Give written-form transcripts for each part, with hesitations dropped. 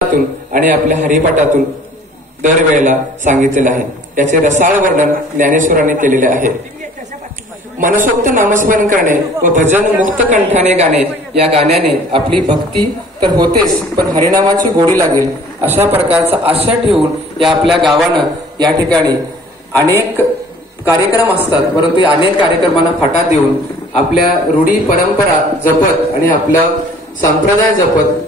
आणि आपल्या हरिपाठातून दरवेळेला सांगितलेलं आहे। याचे रसाळ वर्णन ज्ञानेश्वरांनी केलेले आहे। मनसोक्त नामस्मरण करणे व भजन मुक्त कंठाने गाणे, या गाण्याने आपली भक्ती तर होतेच, पण हरिनामाची गोडी लागेल अशा प्रकारचा आशा ठेवून या आपल्या गावानं या ठिकाणी अनेक कार्यक्रम असतात, परंतु अनेक कार्यक्रमांना फाटा देऊन आपल्या रूढी परंपरा जपत आणि आपलं संप्रदाय जपत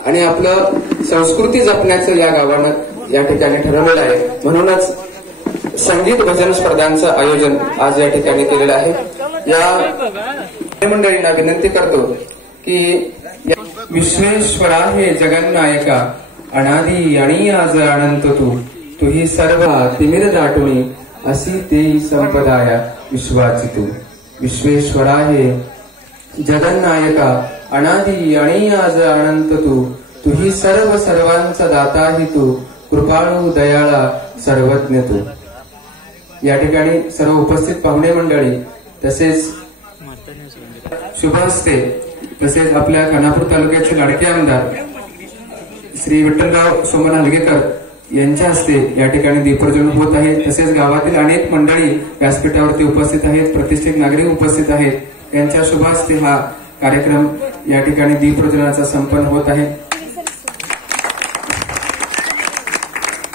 आणि आपलं संस्कृती जपण्याचं या गावानं या ठिकाणी ठरवलेलं आहे। म्हणूनच संगीत भजन स्पर्धांचं आयोजन आज या ठिकाणी केलेलं आहे। या मंडळींना विनंती करतो की विश्वेश्वरा हे जगन्नायका, अनादी आणि आज अनंत तुही सर्व तिमिर दाटुनी, असी तेही संपदाया विश्वाची तू। विश्वेश्वरा हे जगन्नायका, अनादी आणि आज अनंत तुही सर्व सर्वांचा दाताही तू, कृपाळू दयाळा सर्वज्ञ तू। या ठिकाणी सर्व उपस्थित पाहुणे मंडळी तसेच शुभहस्ते तसेच आपल्या खानापूर तालुक्याचे लाडके आमदार श्री विठ्ठलराव सोमन हलगेकर यांच्या हस्ते या ठिकाणी दीपप्रज्वलन होत आहे। तसेच गावातील अनेक मंडळी व्यासपीठावरती उपस्थित आहेत, प्रतिष्ठित नागरिक उपस्थित आहेत। यांच्या शुभ हस्ते हा कार्यक्रम या ठिकाणी दीपप्रज्वलनाचा संपन्न होत आहे।